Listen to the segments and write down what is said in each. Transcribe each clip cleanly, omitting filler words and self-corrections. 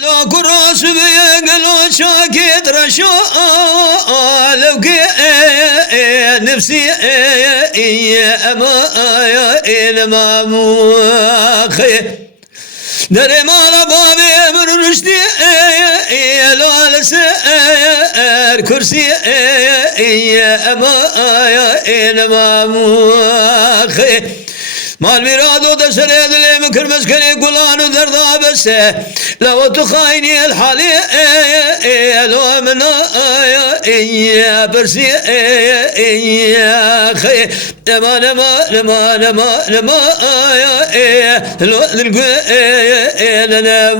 لو كراس بيقلو شاكيت رشو لو نفسي أما الماموخي دري مال بابي من رشدي لو لسر كرسي أما الماموخي مال مرادو دسري دلي مكر مسكني قلانو دردا بس لو تخايني الحالي لو منا برسي خي لما لو نلقى لنا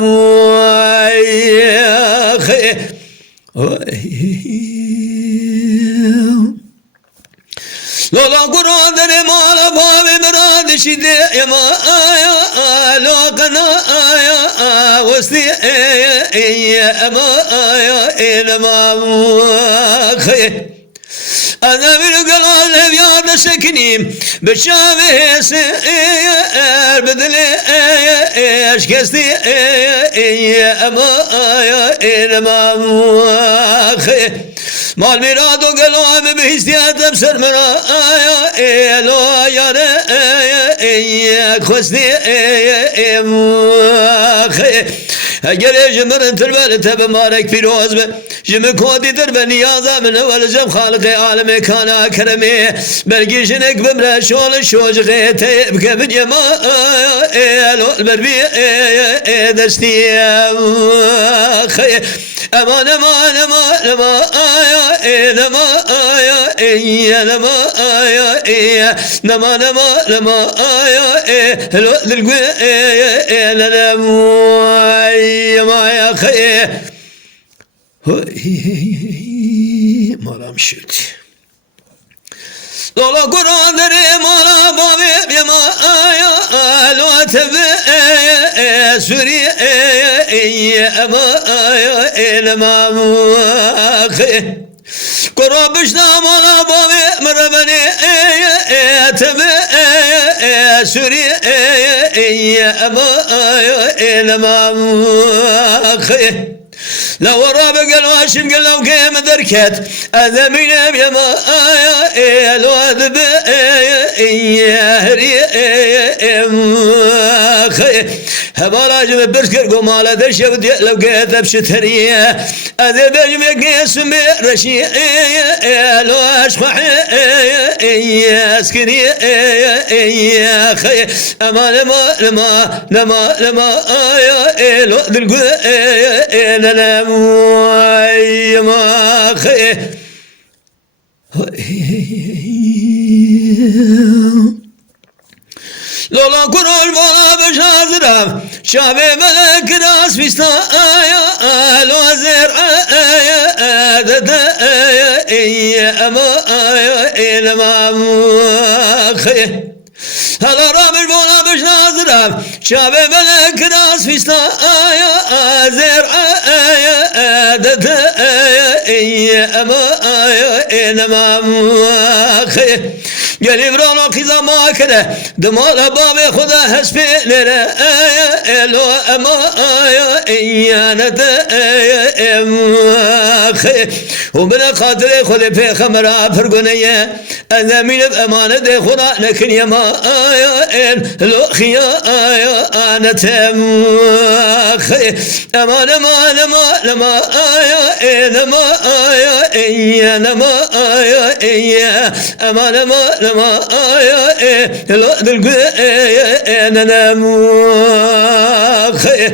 خي لولا قرآن دري مالا بابي مراد شدي يما لو قنا وسطي يما إنما خي أنا من قلال بياد سكنيم بشامي سير بدلي أشكستي يما إنما خي مال مرادو قلوب بهستيات بسر مرا لو يانا خسني خي اگر جمرن تربل تب مارك فيروز جم كودي درب نيازا من اول جم خالق عالم كان كرمي بلقي جنك بمرا شول شوج غيتي بكبن يما لو البربي دستي خي امان امان امان امان لما لما نما نما لما لو دلقي لنا ما يا خي مرام شوت لولا قرآن دري مالا بابي بما لو تبي سوري أما خي قربشنا مالا بابي مربني تبي سوري أما خي لو رابق الواشم قلو قيم دركت أذمين بيما لو أذب هري خي هبالا جم برسكر قمالة دشي ودي لو قيت بشتري أذب جم قيسم رشي لو أشخح اسكري خي أما لما لو دلقو لنا ما خي لولا كرول بولا بشازرام شابي ملك راس فيستا لو زر أما خي هلا رابل بولا بشازرام شابي ملك راس فيستا زر أما خي قال برانو قيزا ما كده دمال بابي خدا هسبي لنا لو أما إيانا خي ومن خاطري خذي في خمرة فرقونية أنا من بأمانة دي خدا لكن يما لو خيا أنا خي أمان لما أمان لما لو دلقي أنا خي